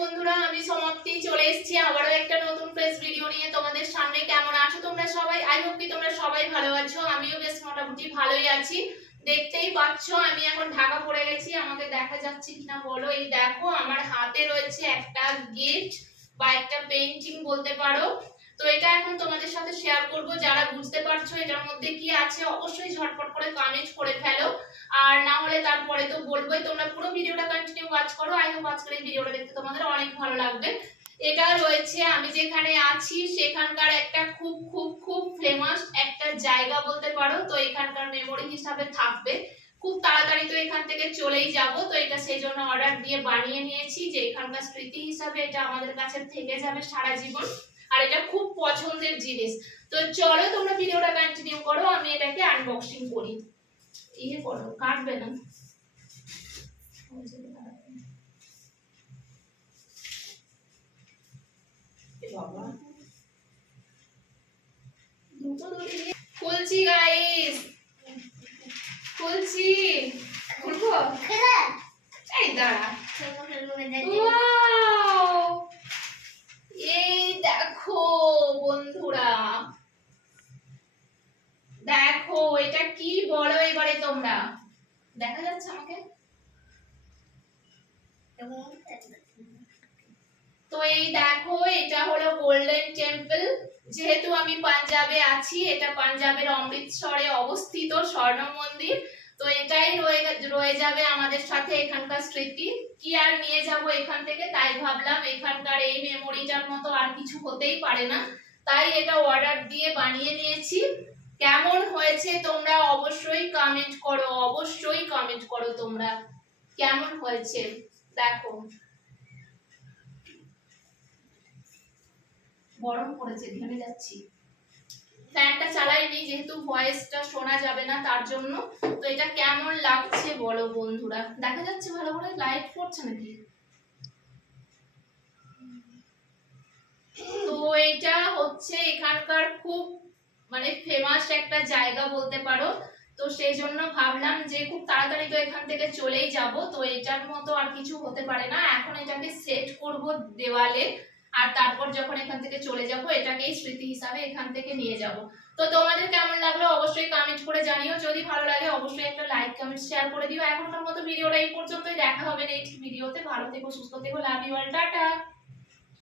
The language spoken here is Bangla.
বন্ধুরা, আমি সমাপ্তি চলে এসেছি আবারও একটা নতুন ফ্রেশ ভিডিও নিয়ে তোমাদের সামনে। কেমন আছো তোমরা সবাই? আই হোপ কি তোমরা সবাই ভালো আছো। আমিও বেশ মোটামুটি ভালোই আছি। দেখতেই পাচ্ছ আমি এখন ঢাকা পড়ে গেছি। আমাকে দেখা যাচ্ছে কিনা বলো। এই দেখো আমার হাতে রয়েছে একটা গিফট বা একটা পেইন্টিং বলতে পারো। তো এটা এখন তোমাদের সাথে শেয়ার করব। যারা বুঝতে পারছো এটার মধ্যে কি আছে অবশ্যই ঝটপট করে কমেন্ট করে ফেলো, আর না হলে তারপরে তো বলবোই। তোমরা পুরো ভিডিওটা কন্টিনিউ ওয়াচ করো। আই হোপ আজকের এই ভিডিওটা দেখতে তোমাদের অনেক ভালো লাগবে। এটা রয়েছে আমি যেখানে আছি সেখানকার একটা খুব খুব খুব ফেমাস একটা জায়গা বলতে পারো। তো এখানকার মেমোরি হিসাবে থাকবে। খুব তাড়াতাড়ি তো এখান থেকে চলেই যাব। তো এটা সেই জন্য অর্ডার দিয়ে বানিয়ে নিয়েছি যে এখানকার স্মৃতি হিসাবে এটা আমাদের কাছে থেকে যাবে সারা জীবন। আর এটা খুব পছন্দের জিনিস। তো চলো তোমরা ভিডিওটা কন্টিনিউ করো, আমি এটাকে আনবক্সিং করি। ইয়ে করো, কাটবে না। খুলছি গাইস, খুলছি। খুলবো? এই দাঁড়া। এই দেখো বন্ধুরা, দেখো এটা কি বলো এবারে তোমরা। দেখা যাচ্ছে আমাকে? তো এই দেখো এটা হলো গোল্ডেন টেম্পল। যেহেতু আমি পাঞ্জাবে আছি, এটা পাঞ্জাবের অমৃতসরে অবস্থিত স্বর্ণ মন্দির। তো এটাই রয়ে যাবে আমাদের সাথে এখানকার স্মৃতি। কি আর নিয়ে যাব এখান থেকে, তাই ভাবলাম এখানকার এই মেমোরিটার মতো আর কিছু হতেই পারে না। তাই এটা অর্ডার দিয়ে বানিয়ে নিয়েছি। কেমন হয়েছে তোমরা অবশ্যই কমেন্ট করো, অবশ্যই কমেন্ট করো তোমরা কেমন হয়েছে। দেখো গরম পড়েছে, ঘেমে যাচ্ছি। ফ্যানটা চালাইনি যেহেতু ভয়েসটা শোনা যাবে না তার জন্য। তো এটা কেমন লাগছে বলো বন্ধুরা। দেখা যাচ্ছে ভালো করে? লাইট পড়ছে নাকি? তো এটা হচ্ছে এখানকার খুব মানে ফেমাস একটা জায়গা বলতে পারো। তো সেই জন্য ভাবলাম যে খুব তাড়াতাড়ি তো এখান থেকে চলেই যাব। তো এটার মতো আর কিছু হতে পারে না। এখন এটাকে সেট করব দেওয়ালে, আর তারপর যখন এখান থেকে চলে যাব এটাকেই স্মৃতি হিসাবে এখান থেকে নিয়ে যাব। তো তোমাদের কেমন লাগলো অবশ্যই কমেন্ট করে জানিও। যদি ভালো লাগে অবশ্যই একটা লাইক কমেন্ট শেয়ার করে দিও। এখনকার মতো ভিডিওটা এই পর্যন্তই। দেখা হবে নেক্সট ভিডিওতে। ভালো থেকো, সুস্থ থেকো, লাভ ইউ অল, টাটা।